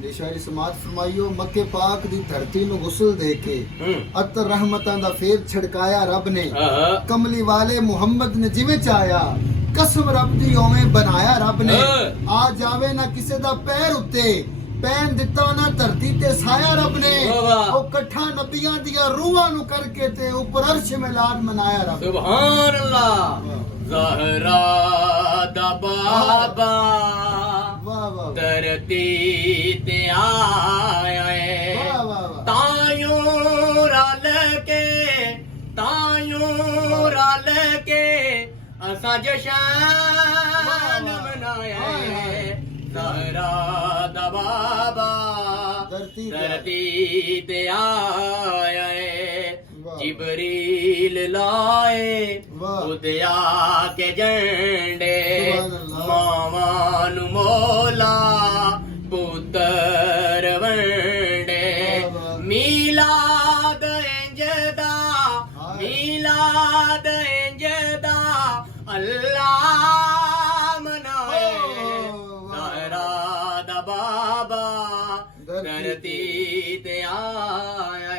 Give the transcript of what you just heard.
शायरी समाज फरमाइयो मक्के पाक दी धरती नु गुसल दे के अतर रहमतां दा फेर छिड़काया रब ने कमली वाले मुहम्मद ने जिवें चाया कसम रब दी ओवें बनाया रब ने आ जावे ना किसे दा पैर उत्ते पैन दिता ना धरती ते साया रब ने ओ कट्ठा नबियां दियां रूहां नु करके ते ऊपर अर्श मिलाद मनाया रब। सुभान अल्लाह। ज़हरा दा बाबा धरती ते आया है तायूं रल के असां जशन मनाया है। ज़हरा दा बाबा धरती ते आया है जिबरील लाए उदया के झंडे मावा नु मोला पुत्र वंडे मीलाद इंजदा अल्लाह मनाए। ज़हरा दा बाबा धरती ते आया